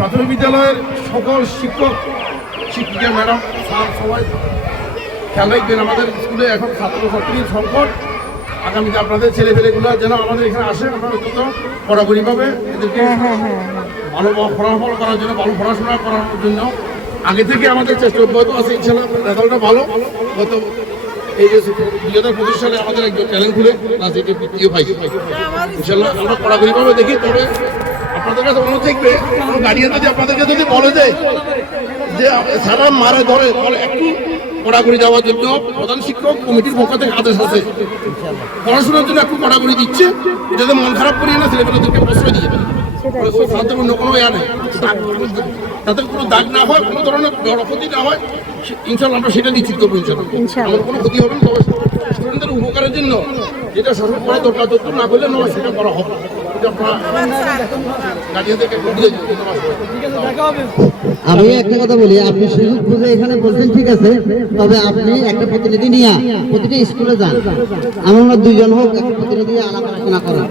প্রাথমিক বিদ্যালয়ের সকল শিক্ষক শিক্ষিকা ম্যাডাম স্যার সবাই খেয়াল রাখবেন। আমাদের স্কুলে এখন ছাত্রছাত্রীর সংকট। আগামীতে আপনাদের ছেলেপেলেগুলো যেন আমাদের এখানে আসে, আমরা অত্যন্ত কড়াকড়িভাবে এদেরকে ভালো ফলাফল করার জন্য, ভালো পড়াশোনা করার জন্য আগে থেকে আমাদের চেষ্টা অব্যাহত আছে। ইনশাল্লাহ রেজাল্টটা ভালো। গত এই যে 2025 সালে আমাদের একজন ট্যালেন্ট খুলে ক্লাস 8 দ্বিতীয় পাইছে। ইনশাল্লাহ আমরা কড়াকড়িভাবে দেখি। তবে আপনাদের কাছে অনুরোধ থাকবে, কোনো গার্ডিয়ান যদি আপনাদেরকে যদি বলে যে সারা মারে ধরে, তাহলে একটু কড়াকড়ি দেওয়ার জন্য প্রধান শিক্ষক কমিটির পক্ষ থেকে আদেশ আছে। পড়াশোনার জন্য একটু কড়াকড়ি দিচ্ছে, যাতে মন খারাপ করিয়ে না ছেলেমেয়েদেরকে প্রশ্রয় দিয়ে দেবে। অন্য কোনো ইয়া নেই, তাতে কোনো দাগ না হয়, কোনো ধরনের বড় ক্ষতি না হয়। ইনশাল্লাহ আমরা সেটা নিশ্চিত করবো। ইনশাল্লাহ আমার কোনো ক্ষতি হবে না। তবে স্টুডেন্টদের উপকারের জন্য যেটা শাসন করা দরকার, যতটুকু না করলে নয় সেটা করা হবে। আমি একটা কথা বলি, আপনি সুযোগ বুঝে এখানে বলছেন ঠিক আছে, তবে আপনি একটা প্রতিনিধি নিয়ে প্রতিটি স্কুলে যান, আমরা 2 জন হোক, একটা প্রতিনিধি আলাপ আলোচনা করেন।